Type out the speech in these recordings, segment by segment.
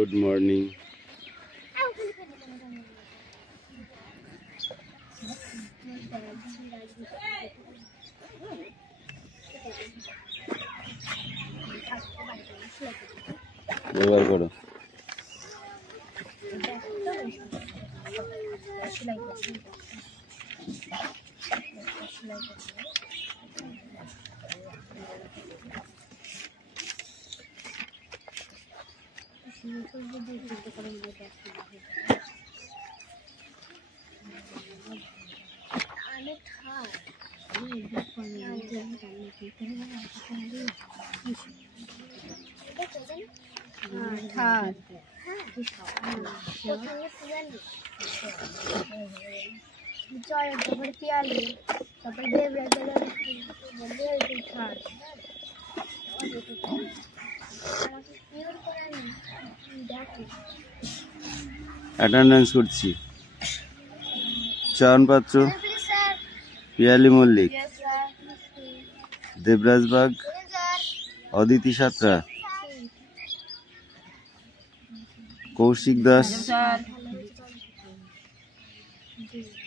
Good morning. ব্যবহার করো। Attendance করছি। চয়ন পাত্র, পিয়ালি মল্লিক, দেবরাজ বাগ, অদিতি সাঁতরা, কৌশিক দাস,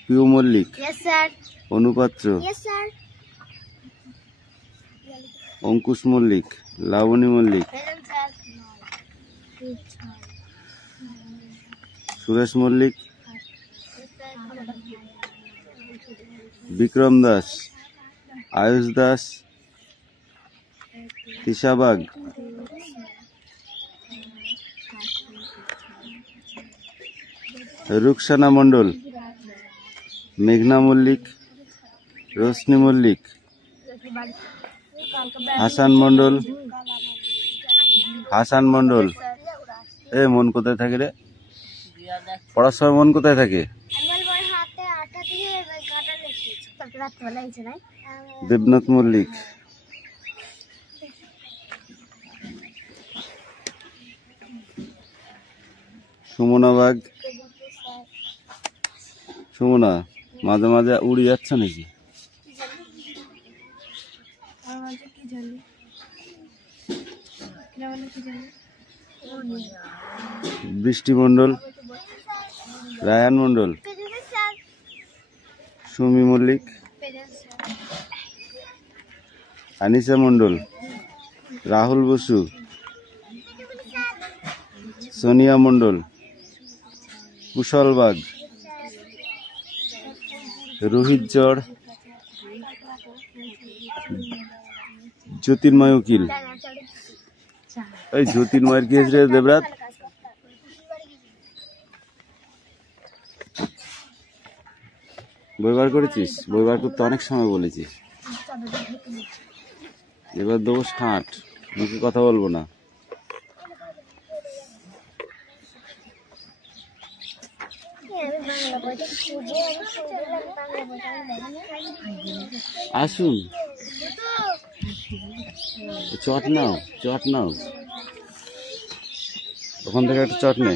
পিউ মল্লিক, অনুপাত্র, অঙ্কুশ মল্লিক, লাবণী মল্লিক, সুরেশ মল্লিক, বিক্রম দাস, আয়ুষ দাস, তিশা বাগ, রুকসানা মণ্ডল, মেঘনা মল্লিক, রোশনি মল্লিক, হাসান মণ্ডল, হাসান মণ্ডল। এ মন কোথায় থাকে রে? পড়ার সময় মন কোথায় থাকে? দেবনাথ মল্লিক, সুমনা বাগ। সুমনা মাঝে মাঝে উড়ে যাচ্ছে নাকি? বৃষ্টি মণ্ডল, রায়ান মণ্ডল, সুমি মল্লিক, আনিসা মণ্ডল, রাহুল বসু, সোনিয়া মণ্ডল, কুশল বাগ, রোহিত জড়, জ্যোতির্ময় উকিল। এই জ্যোতির্ময়ের কি হয়েছে দেবরাত? বই বার করেছিস? বই বার করতে অনেক সময় বলেছিস। এবার দেবো 60, মুখে কথা বলবো না। আসুন, চট নাও, চট নাও, ওখান থেকে একটা চট নে।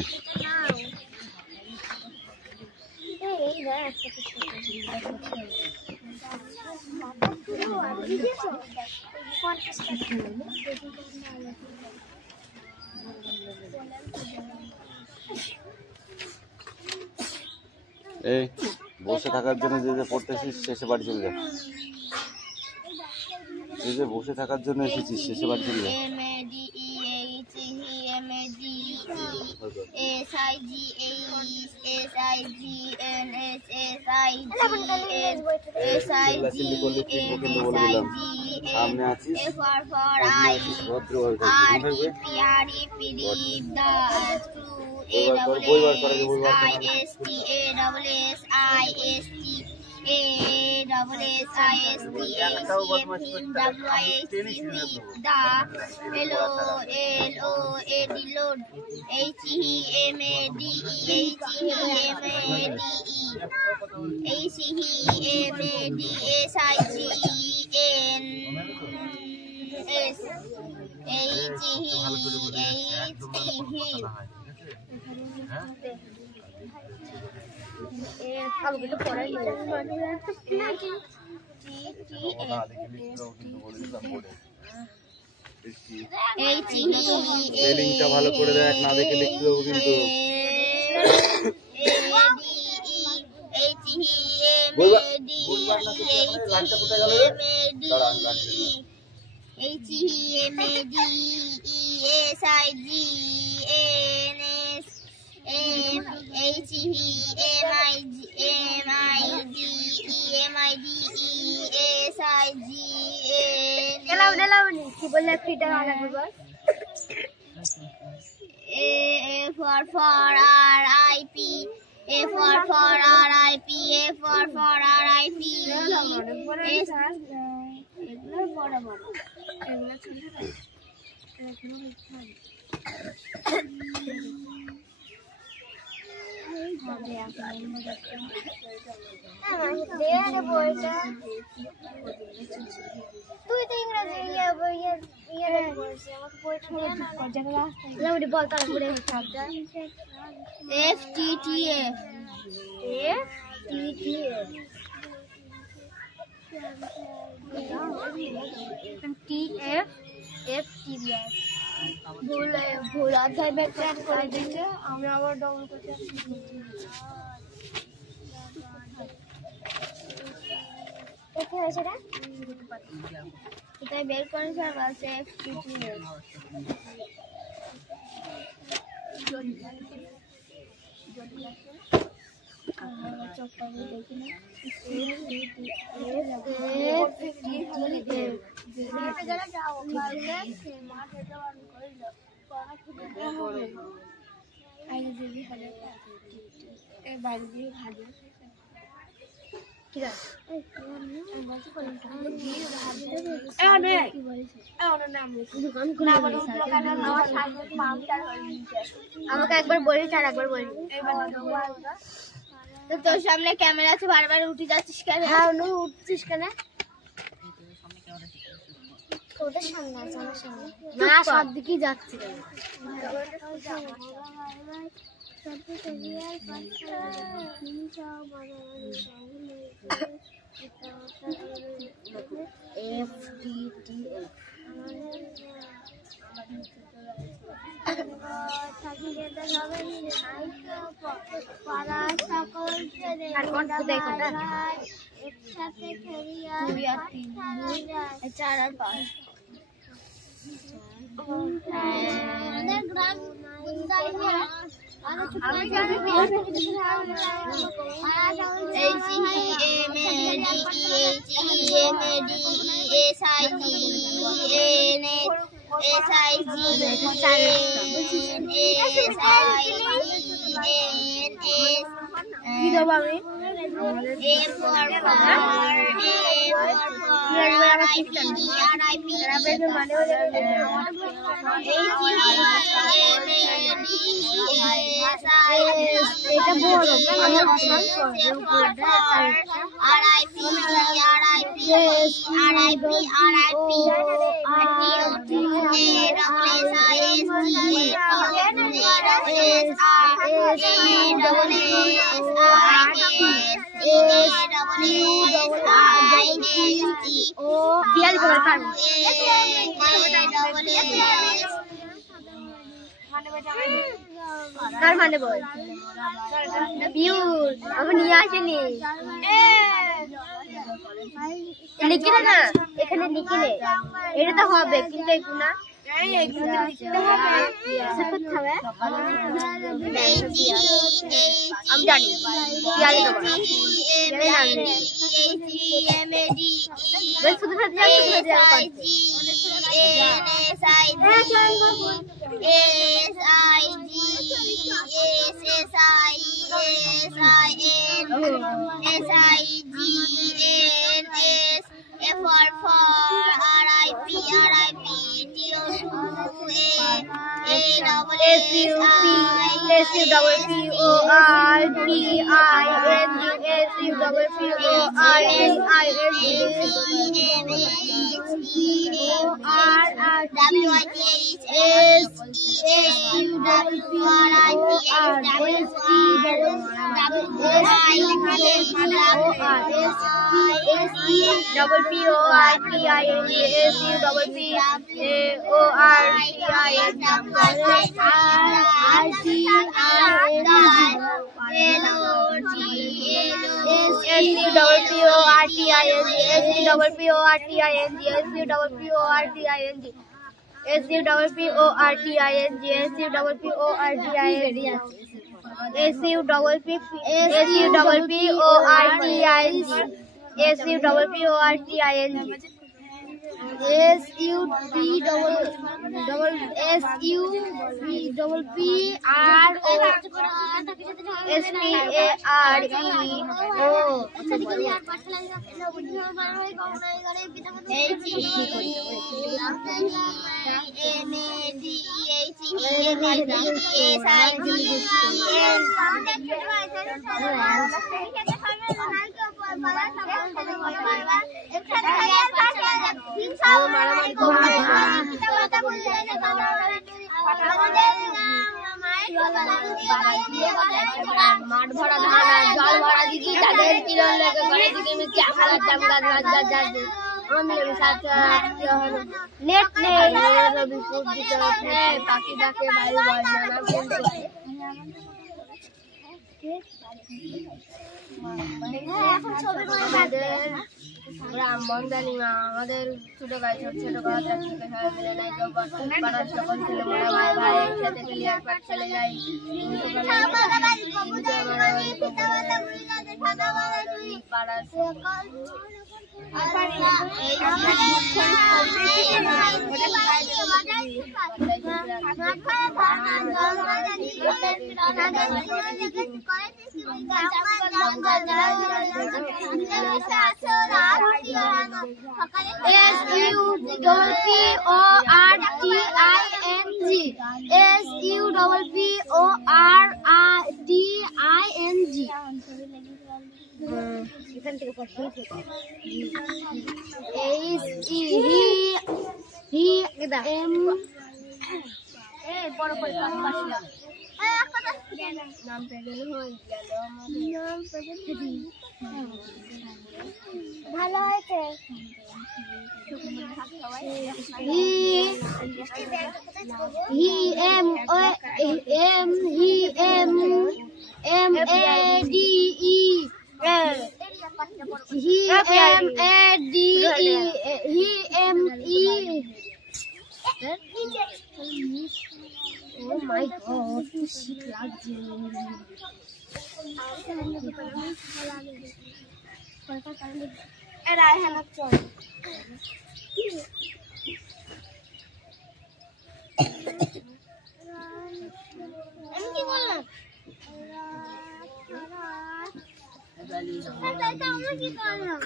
এই বসে থাকার জন্য যে যে পড়তেছিস শেষে বাড়ি চলে যা। এই যে বসে থাকার জন্য এসেছিস শেষে বাড়ি চলে যা। সামনে আছিস এই লিংকটা ভালো করে দেখ, না দেখে লিখতে দেবো কিন্তু। কি বললে ফিটা লাগবে বল। A for R.I.P. A for R.I.P. A for R.I.P. এগুলো বড় বড়, এগুলো ছোট তুই তো ইংরেজি বল তারপরে FTTF ভুল অধ্যায় ব্যাখ্যা করে দিচ্ছে, আমি আবার ডবল করছি। কোথায় সেটা কোথায় বের করেছে আর বলছে FTTF। আমাকে একবার বলিস আর একবার বলি। তোর সামনে ক্যামেরা আছে, বারবার উঠে যাচ্ছিস কেন? উঠছিস কেন? ওদের সামনে আছে, আমার সামনে না, সব দিকেই যাচ্ছে। কার মানে বল? আমি নিয়ে আসিনি, লিখে না, এখানে লিখে নে, এটা তো হবে কিন্তু এগুলা আমি জানি শুধু মাঠ ভরা ধান আর জল ভরা দিদি তাদের তিরন লেগে ঘরে দিকে আমি কি আকার দাম গাছ যাচ্ছে আমি নেট নেই রবি ফুট দিতে পাখি ডাকে বায়ু বাজনা গ্রাম বন্দালিমা আমাদের ছোট গাই ছোট ছোট করা চাকরিকে সবাই মিলে নাই তো পাড়ার সকল ছেলে মোড়া ভাই ভাই একসাথে ক্লিয়ার পাঠ চলে যাই পাড়ার এখান থেকে পড়াশোনা থেকে বড় করে নাম পেয়ে হয়ে গেল ভালো হয়েছে Oh my god, shit লাগছে এরা হেলা চল আমি কি বললাম এটা আমরা কি করলাম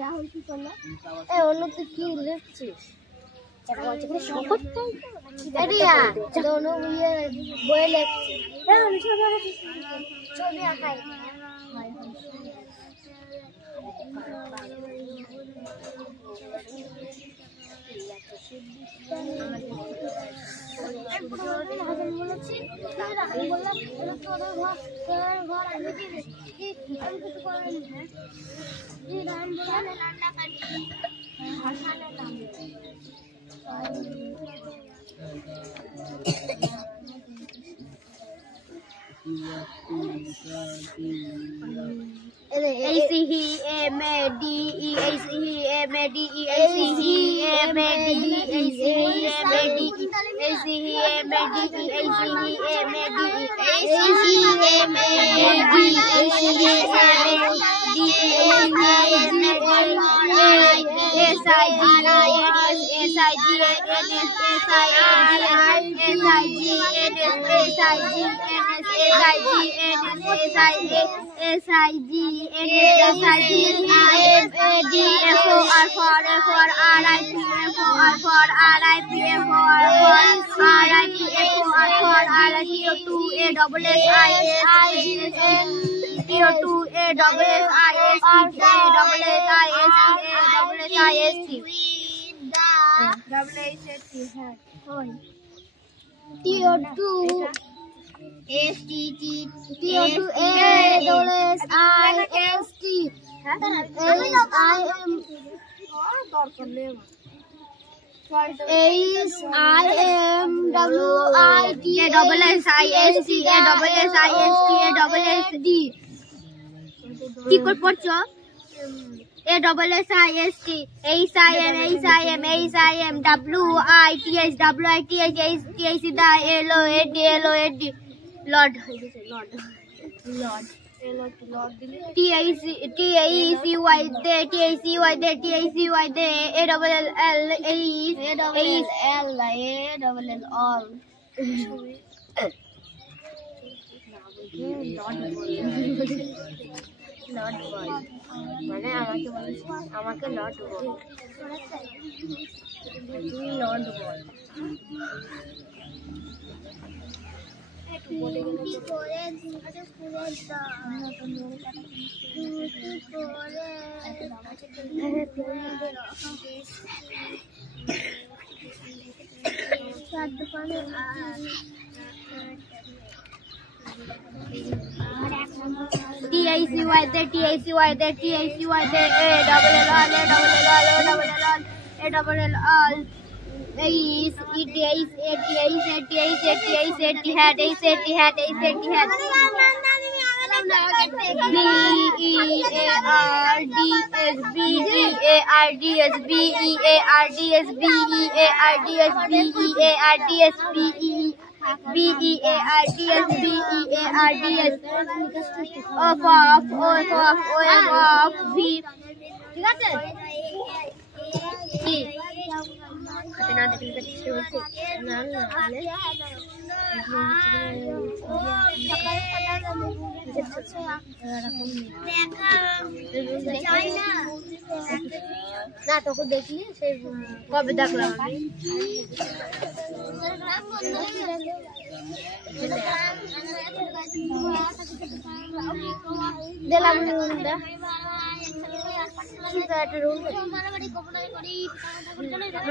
রাহুল কি করলো অন্য তুই কি লিখছিস বই লিখছি ছবি আঁকাই TO2 STT TO2 A S I S T কি করে পড়ছো ASSIST HIM WITH Lord lord বল মানে আমাকে লর্ড বল লর্ড বল না তোকে দেখলি সেই কবে দেখলাম আমি দিলাম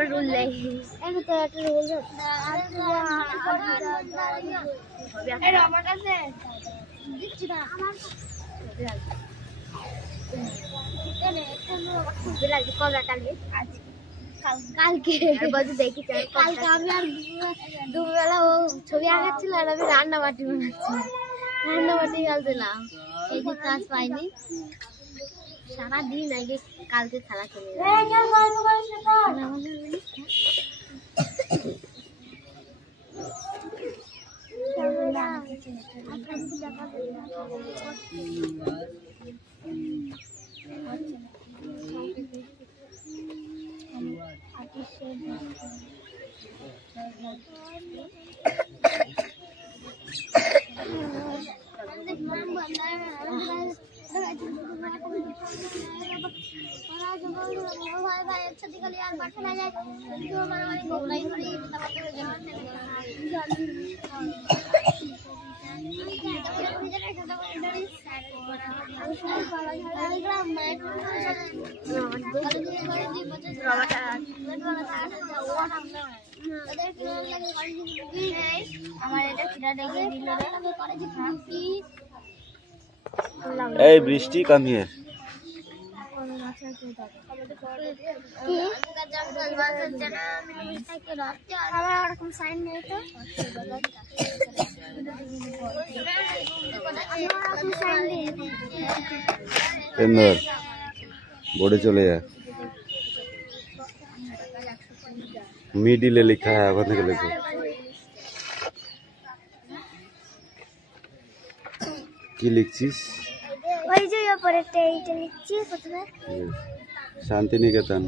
রুল নেই আমার কাছে কালকে দেখি কালকে আমি আর দুবেলা ও ছবি আঁকাচ্ছিল আর আমি রান্না বাটি বানাচ্ছি রান্না বাটি খেলছিলাম এই যে কাজ পাইনি সারাদিন আগে কালকে খেলা চলে এই বৃষ্টি কাম হিয়ার बोर्डे चले जा मिडिले लिखा है ओखान থেকে লিখো কি লিখছিস ওই যে উপরেতে এইটা লিখছি প্রথমে শান্তিনিকেতন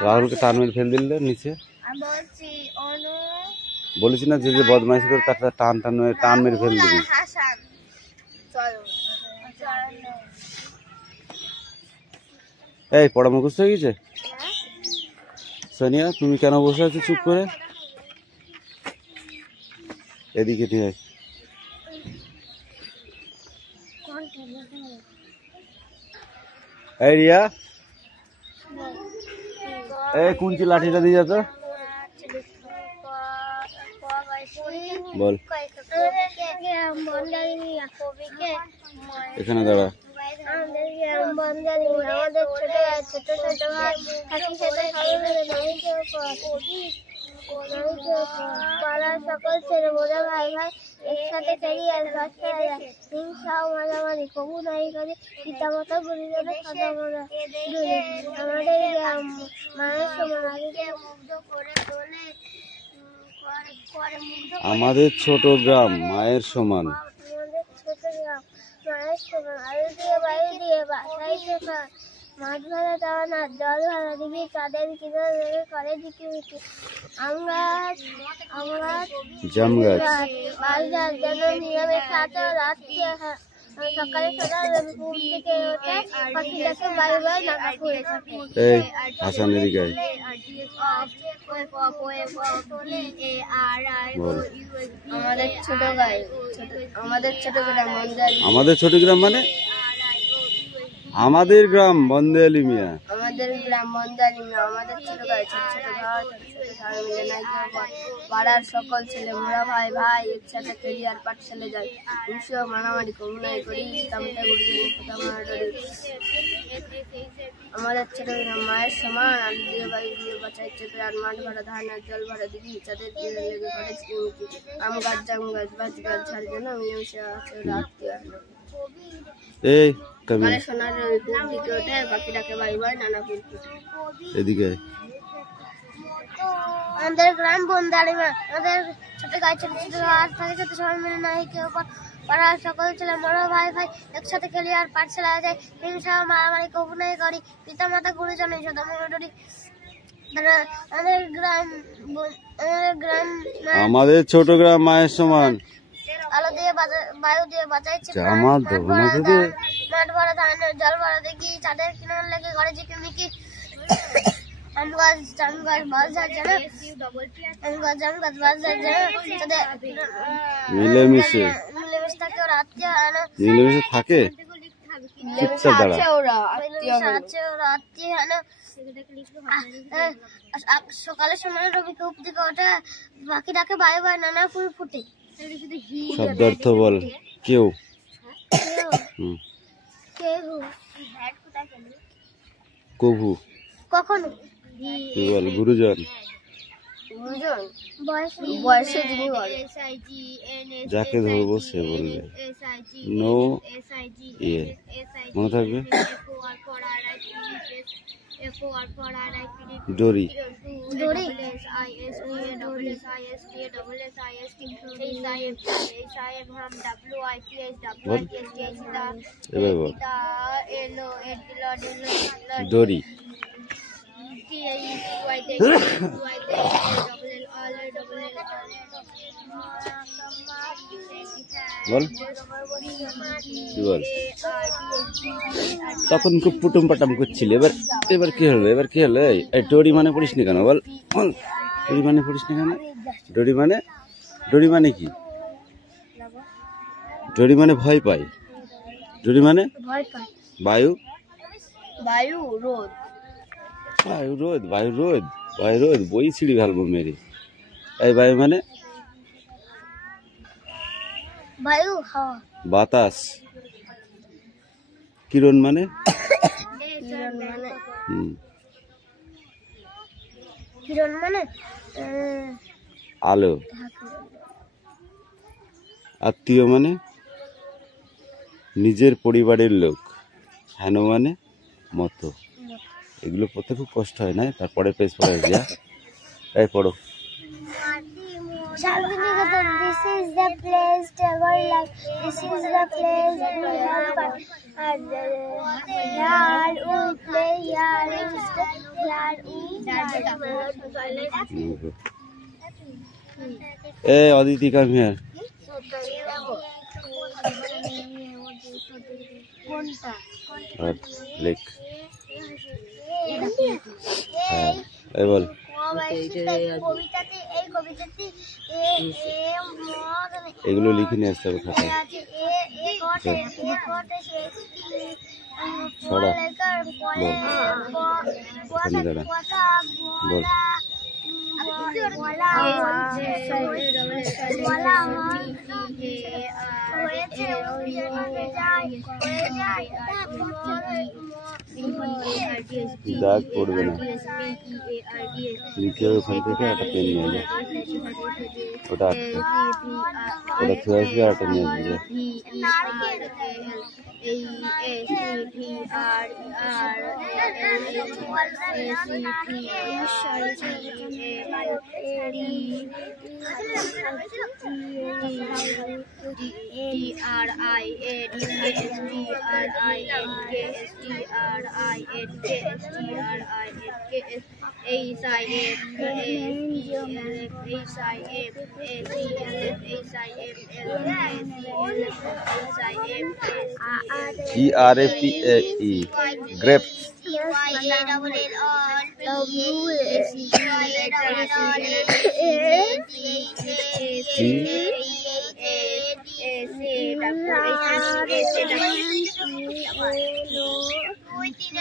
রাহুলকে টান মেরে ফেল দিলে নিচে বলেছি না যে বদমাইশি করে তার টান মেরে ফেল দিবি এই পড়া মুখস্থ হয়ে গেছে সোনিয়া তুমি কেন বসে আছো চুপ করে এদিকে নিয়ে এই রিয়া, এই কুঞ্চি লাঠিটা দিয়ে যেত বল। এখানে দাঁড়া। আমাদের ছোট ছোট ভাই পাড়ার সকল ছেলে বড় ভাই ভাই একসাথে ক্যারিয়ার হিংসা ও মারামারি কবু নাই করে পিতামাতা গুরুজনের সদা মরা আমাদের মায়ের সমান আগে মুগ্ধ করে তোলে। আমাদের ছোট গ্রাম মায়ের সমান। আমাদের ছোট গ্রাম মায়ের সমান আলু দিয়ে বায়ু দিয়ে বাসাই শেখা মাছ ভাড়া দেওয়া না জল ভাড়া দিবি তাদের কিনে করে ঝিকিমিকি আমরা জাম গাছ মাছ গাছ যেন নিয়মে সাথে রাত সকালে সকাল ঘুম থেকে ওঠে পাখিটাকে বায়ু বায়ু নাকা করে থাকে। এই হাসান এদিকে আয়। বল। আমাদের ছোট গায়ে আমাদের ছোট গ্রাম আমাদের ছোট গ্রাম মানে আমাদের গ্রাম বন্দে আলী মিয়া। আমাদের গ্রাম বন্দালি আমাদের ছোট গায়ে ছোট ছোট ভাই মিলে নাই পাড়ার সকল ছেলে মোরা ভাই ভাই একসাথে ক্যারিয়ার পাঠশালে যায় হিংসা মারামারি কমুনাই করি তামটা গুরুজনের কথা মারা ডরি। আমাদের ছোট গ্রাম মায়ের সমান আলু দিয়ে বায়ু দিয়ে বাঁচাই চেপে আর মাঠ ভরা ধান আর জল ভরা দিবি তাদের কিনে লেগে পড়ে চিকিমিকি আম গাছ জাম গাছ বাজ গাছ ঝাড় যেন মিলেমিশে আছে রাত এই কবি মানে সোনার ঘুম থেকে ওঠে পাখিটাকে বায়ু বায়ু নানা ফুলকি। এদিকে আমাদের গ্রাম বন্দালিমা আমাদের ছোট গায়ে ছোট ছোট গাছ থাকে ছোট সবাই মিলে নাই কেউ পাড়ার সকল ছেলে বড় ভাই ভাই একসাথে খেলি আর পাঠশালা যায় হিংসা মারামারি কবুনাই করি পিতা মাতা গুরুজনের সদা মনে ডরি। আমাদের গ্রাম আমাদের ছোট গ্রাম মায়ের সমান আলো দিয়ে বায়ু দিয়ে বাঁচাইছে আমার মাঠ ভরা ধান জল ভরা দেখি চাঁদের কিনার লেগে ঘরে ঝিকিমিকি আম গাছ জাম গাছ বাস যাচ্ছে না আম গাছ জাম গাছ বাস যাচ্ছে না মিলেমিশে থাকে ওরা আত্মীয় হয় না মিলেমিশে থাকে চুপচাপ দাঁড়া আছে ওরা আত্মীয় হয় না। সকালে সময় রবি খুব দিকে ওঠে পাখিটাকে বায়ু বায়ু নানা ফুল ফুটে শব্দার্থ বল। কেউ কভু কখনো কি বল গুরুজন বয়সে যিনি বলে যাকে ধরবো সে বলবে নো ইয়ে মনে থাকবে। ডরি এবার বল ডরি বল কি বল। তখন খুব পুটুম পাটাম করছিল এবার কি হলো এই ডরি মানে পড়িস নি কেন বল বল ডরি মানে পড়িস নি কেন। ডরি মানে কি ডরি মানে ভয় পাই ডরি মানে বায়ু রোদ বই ছিড়ি ফেলবো মেরে। এই বায়ু মানে বাতাস। কিরণ মানে আলো। আত্মীয় মানে নিজের পরিবারের লোক। হেন মানে মতো। এগুলো পড়তে খুব কষ্ট হয় না তারপরে পেজ পড়ে যা এই পড়ো। This is the place our life. This is the place we have fun. And here we play, here we stay, here we Hey, Aditi, come here. Lick. Hey, bol. এগুলো লিখে নিয়ে আসতে হবে খাতায়। ছড়া বল দাঁড়া বল দাগ পড়বে না নিচে ওখান থেকে একটা পেন নিয়ে যাবে ওটা ওটা ছুঁয়ে আসবে আর একটা নিয়ে আসবে GRAPE grapes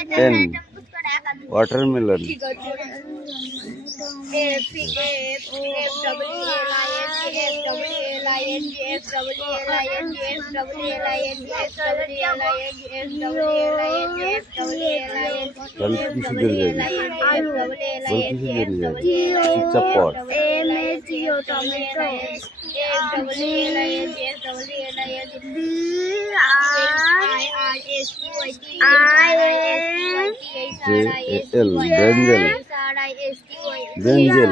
N watermelon chupper Benzel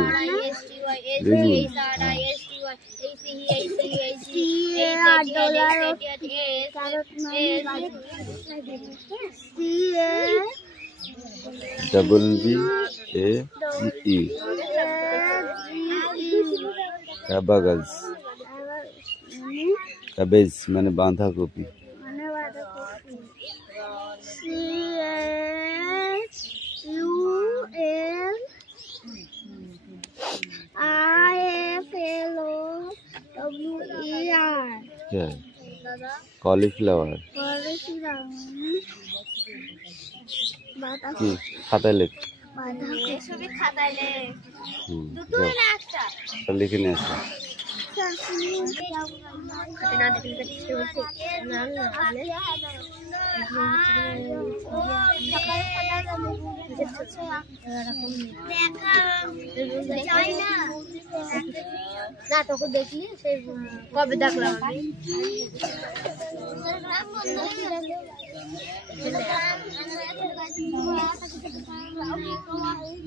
WBAE cabbage মানে বাঁধাকপি cauliflower কি খাতায় লেখ লিখে নিয়ে আসো না তোকে দেখলি সেই কবে দেখলাম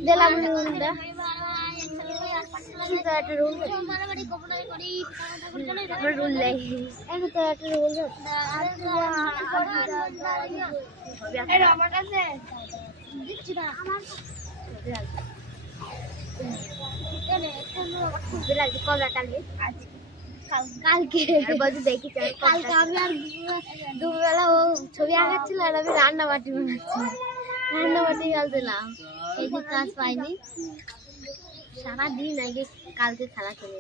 দিলাম আমার কাছে কালকে দেখি কালকে আমি আর দুবেলা ও ছবি আঁকাচ্ছিল আর আমি রান্না বাটি বানাচ্ছি রান্না বাটি খেলছিলাম এই যে কাজ পাইনি সারাদিন আগে কালকে খেলা চলে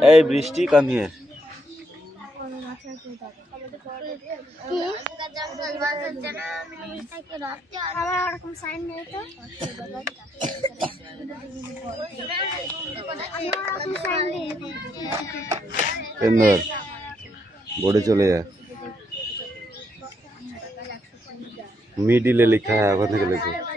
Hey, Brishti, come here. बोर्डे चले जा मिडिले लिखा है लिखो